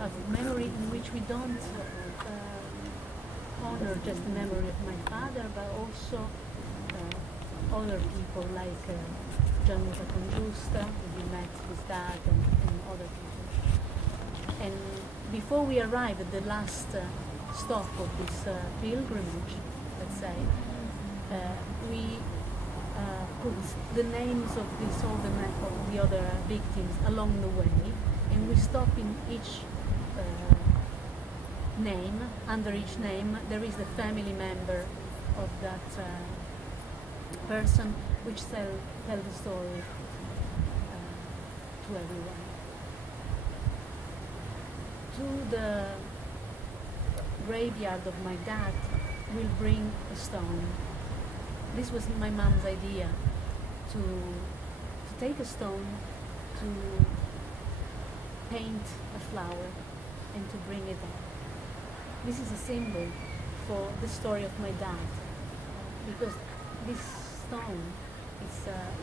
a memory in which we don't honor just the memory of my father, but also other people like Gianluca Congiusta, who met his dad, and other people. And before we arrive at the last stop of this pilgrimage, let's say, we put the names of the other victims along the way, and we stop in each name. Under each name there is the family member of that person, which tell the story to everyone. To the graveyard of my dad we'll bring a stone. This was my mom's idea, to take a stone, to paint a flower, and to bring it up. This is a symbol for the story of my dad, because this stone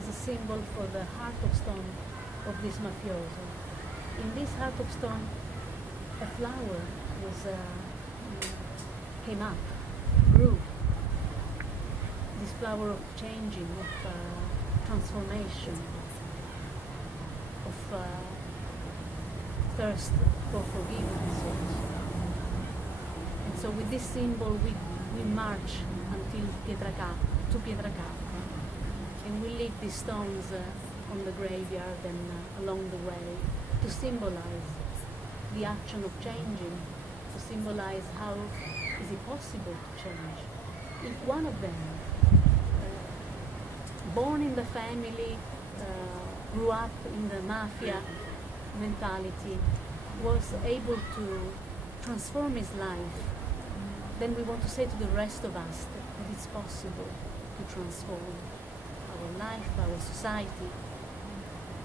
is a symbol for the heart of stone of this mafioso. In this heart of stone, a flower came up, grew. This flower of changing, of transformation, of thirst for forgiveness also. And so with this symbol we march until to Pietracappa, and we leave these stones on the graveyard and along the way to symbolize the action of changing, to symbolize how is it possible to change. If one of them, born in the family, grew up in the mafia mentality, was able to transform his life, then we want to say to the rest of us that it's possible to transform our life, our society.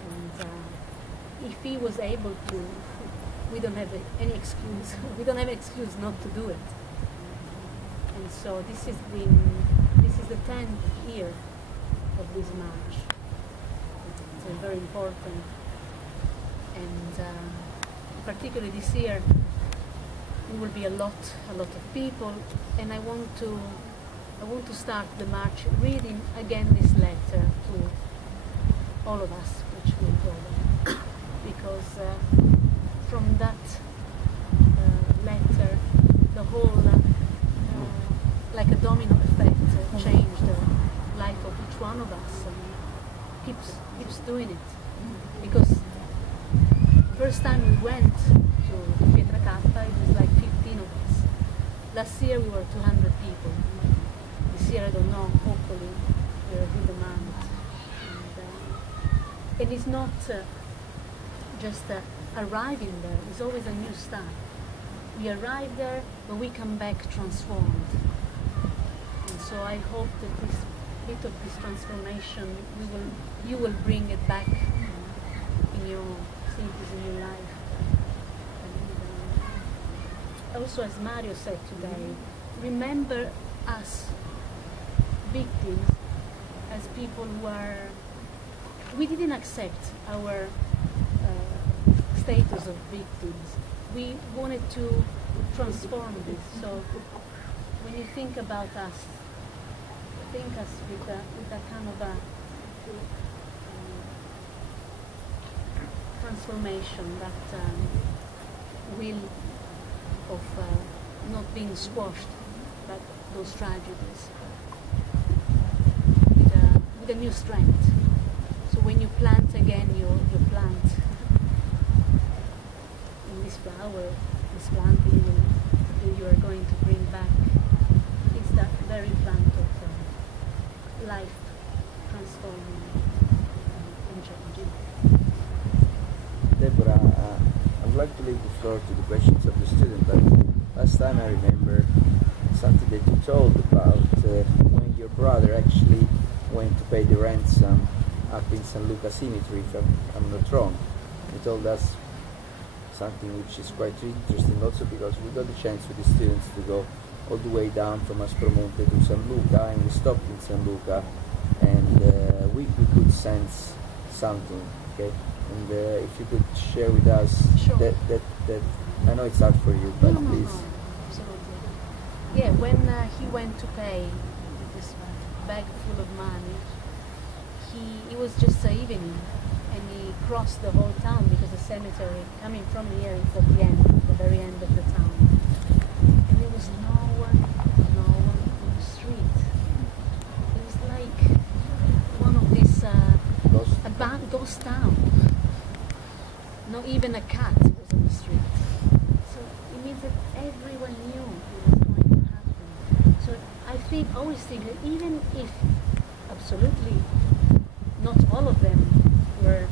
And if he was able to, we don't have any excuse. We don't have an excuse not to do it. And so this is the 10th year of this march. It's very important, and particularly this year, there will be a lot of people, and I want to start the march reading again this letter to all of us, which will go there, because from that letter, the whole, like a domino effect, changed the life of each one of us, and keeps doing it. Because first time we went to Pietracappa, it was like 15 of us. Last year we were 200 people. This year I don't know, hopefully we're a good amount. And it's not just arriving there, it's always a new start. We arrive there, but we come back transformed. And so I hope that this bit of this transformation, you will bring it back in your cities, in your life. And also, as Mario said today, remember us victims as people who we didn't accept our status of victims. We wanted to transform this. So when you think about us, think us with a kind of a transformation, that will of not being squashed by those tragedies, with a new strength. So when you plant again your plant in this flower, this planting you are going to bring back, is that very plant of life transforming and changing. Deborah, I would like to leave the floor to the questions of the student, but last time I remember something that you told about when your brother actually went to pay the ransom up in San Luca Cemetery, if I'm not wrong. You told us something which is quite interesting also, because we got the chance with the students to go all the way down from Aspromonte to San Luca, and we stopped in San Luca, and we could sense something, okay? And if you could share with us Sure. that I know it's hard for you, but No, please. absolutely. Yeah, when he went to pay this bag full of money, he was just a evening, and he crossed the whole town because the cemetery coming from here is at the end, the very end of the town, and there was no one on the street. It was like one of these a bad ghost town. Not even a cat was on the street. So it means that everyone knew it was going to happen. So I always think that even if absolutely not all of them were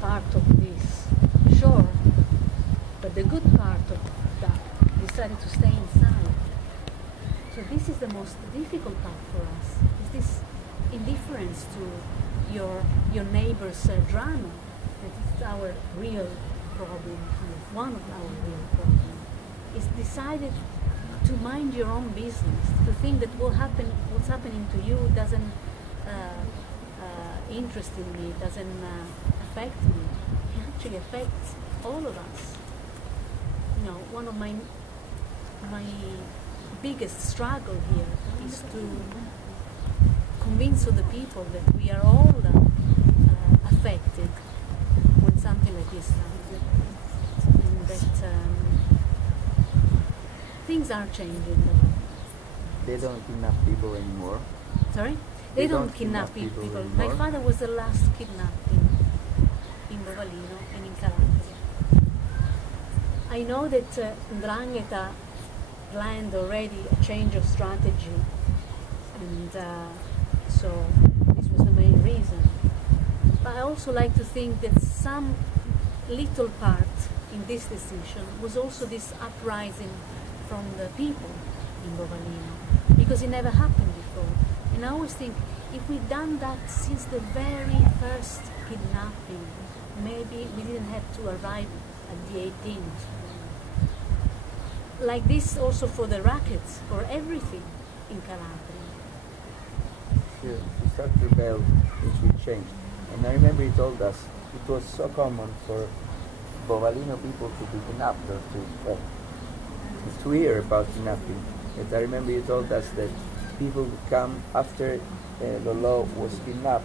part of this, sure, but the good part of that decided to stay inside. So this is the most difficult part for us, is this indifference to your neighbor's drama. That is our real problem here, one of our real problems. Is decided to mind your own business, to think that what's happening to you doesn't interest in me, doesn't affect me. It actually affects all of us. You know, one of my biggest struggle here is to convince other people that we are all affected when something like this happens, and that things are changing. They don't kidnap people anymore. Sorry? They don't kidnap people. My father was the last kidnapped in Bovallino and in Calabria. I know that 'Ndrangheta planned already a change of strategy, and so this was the main reason. But I also like to think that some little part in this decision was also this uprising from the people in Bovallino, because it never happened before. And I always think, if we'd done that since the very first kidnapping, maybe we didn't have to arrive at the 18th. Like this also for the rackets, for everything in Calabria. Sure, to start to rebel, things will change. And I remember he told us it was so common for Bovallino people to be kidnapped or to hear about kidnapping. That I remember he told us that people would come after Lolo was kidnapped.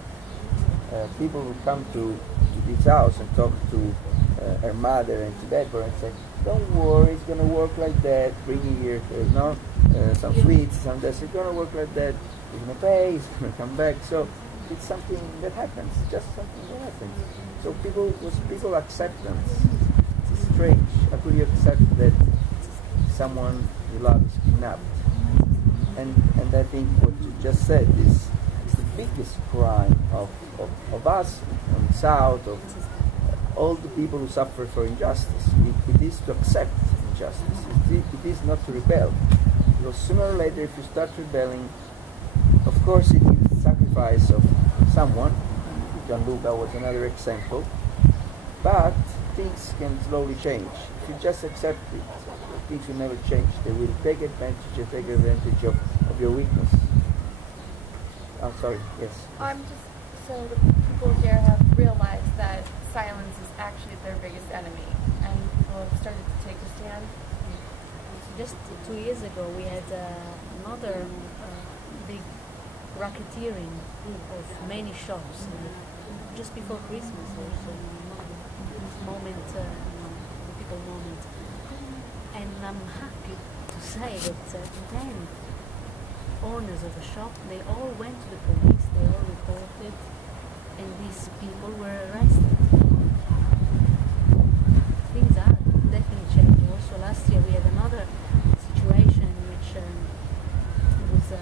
People would come to his house and talk to her mother and to Deborah and say, "Don't worry, it's gonna work like that. Bring here, some sweets, some this. It's gonna work like that. He's gonna pay. He's gonna come back." So it's something that happens. Just something that happens. So people acceptance. It's strange. How could you accept that someone you love is kidnapped? And I think what you just said is the biggest crime of us on the South, of all the people who suffer for injustice. It is to accept injustice. It is not to rebel. Because sooner or later, if you start rebelling, of course it is sacrifice of someone. Gianluca was another example. But things can slowly change. If you just accept it, things will never change. They will take advantage of your weakness. I'm sorry, yes. So the people here have realized that silence is actually their biggest enemy, and people have started to take a stand. Just 2 years ago, we had another big racketeering of many shops, just before Christmas also, moment, difficult moment. And I'm happy to say that 10 owners of the shop, they all went to the police, they all reported, and these people were arrested. Things are definitely changing. Also last year we had another situation in which there was a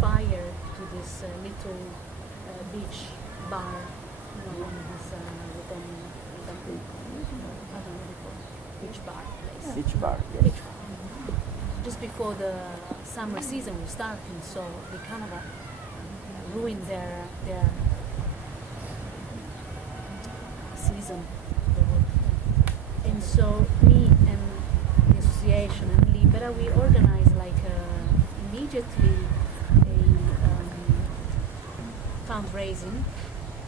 fire to this little beach bar, one of these I don't know what it called, beach bar place. Beach bar, yes. Beach bar. Just before the summer season was starting, so they kind of ruined their season. And so me and the association and Libera, we organized immediately a fundraising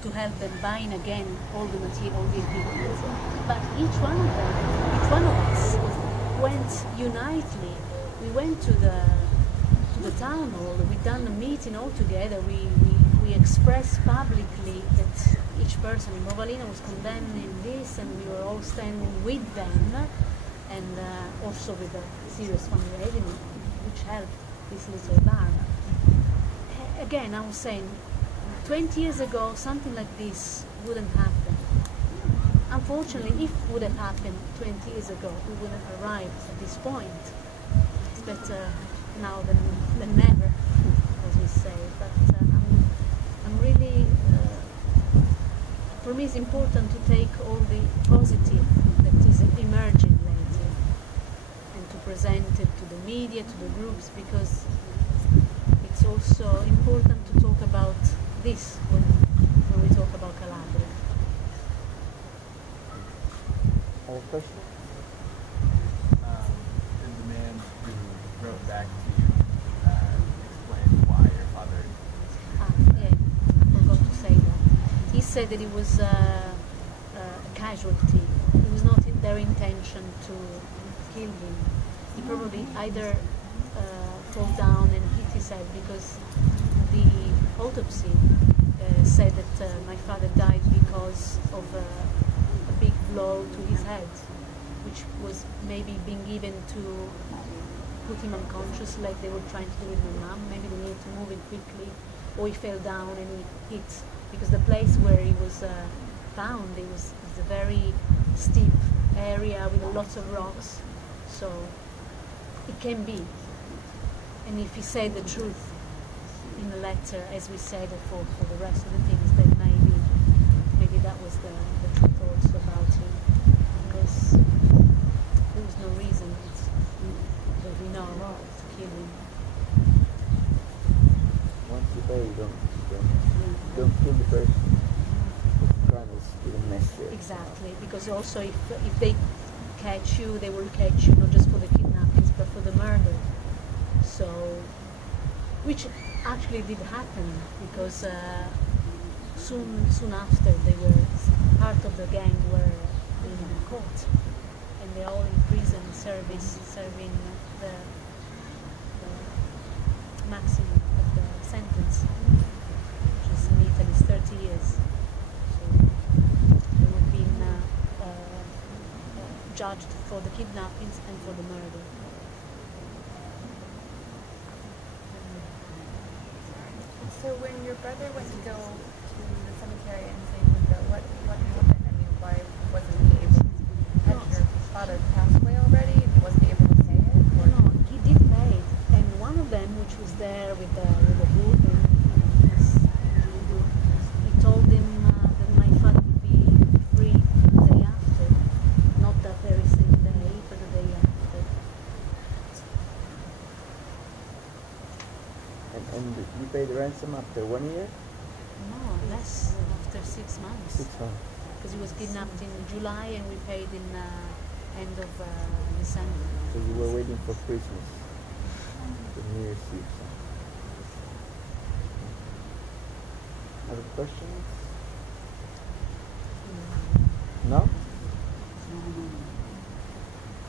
to help them buying again all the material, all the equipment. But each one of us unitedly. We went to the town hall. We done a meeting all together. We expressed publicly that each person in Bovalina was condemning this, and we were all standing with them, and also with a serious fundraising, which helped this little bar. Again, I was saying, 20 years ago, something like this wouldn't happen. Unfortunately, if it would have happened 20 years ago, we wouldn't have arrived at this point. It's better now than never, as we say. But I'm really, for me, it's important to take all the positive that is emerging lately and to present it to the media, to the groups, because it's also important to talk about this when we talk about Calabria. Other question? Did the man who wrote back to you explain why your father? Yeah, I forgot to say that. He said that it was a casualty. It was not their intention to kill him. He probably either fall down and hit his head, because the autopsy said that my father died because of a big blow to his head, which was maybe being given to put him unconscious, like they were trying to do with my mom. Maybe they needed to move it quickly, or he fell down and he hit, because the place where he was found, it was a very steep area with lots of rocks, so it can be. And if he said the truth in the letter, as we said for the rest of the things, then maybe that was the truth also about him, because there was no reason that we know to kill him. Once you pay, don't kill the person. The crime is even messier. Exactly, because also if they catch you, they will catch you not just for the kidnappings but for the murder. So, which actually did happen, because soon after part of the gang were in court, and they're all in prison serving the maximum of the sentence, which is in Italy is 30 years. So they would be judged for the kidnappings and for the murder. So when your brother went to go to the cemetery in St. Luca, what happened? I mean, why wasn't he able to? Had your father passed away already? Wasn't he able to pay it? Or? No, he did pay it, and one of them, which was there with the book, he told him that my father would be free the day after, not that very same day, but the day after. And you paid the ransom after 1 year? No, less, after 6 months. 6 months. Because he was kidnapped in July and we paid in end of December. So you were waiting for Christmas, the New Year's Eve. Other questions? No?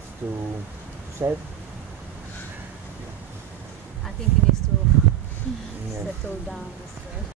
It's too sad? I think he needs to Yeah. settle down.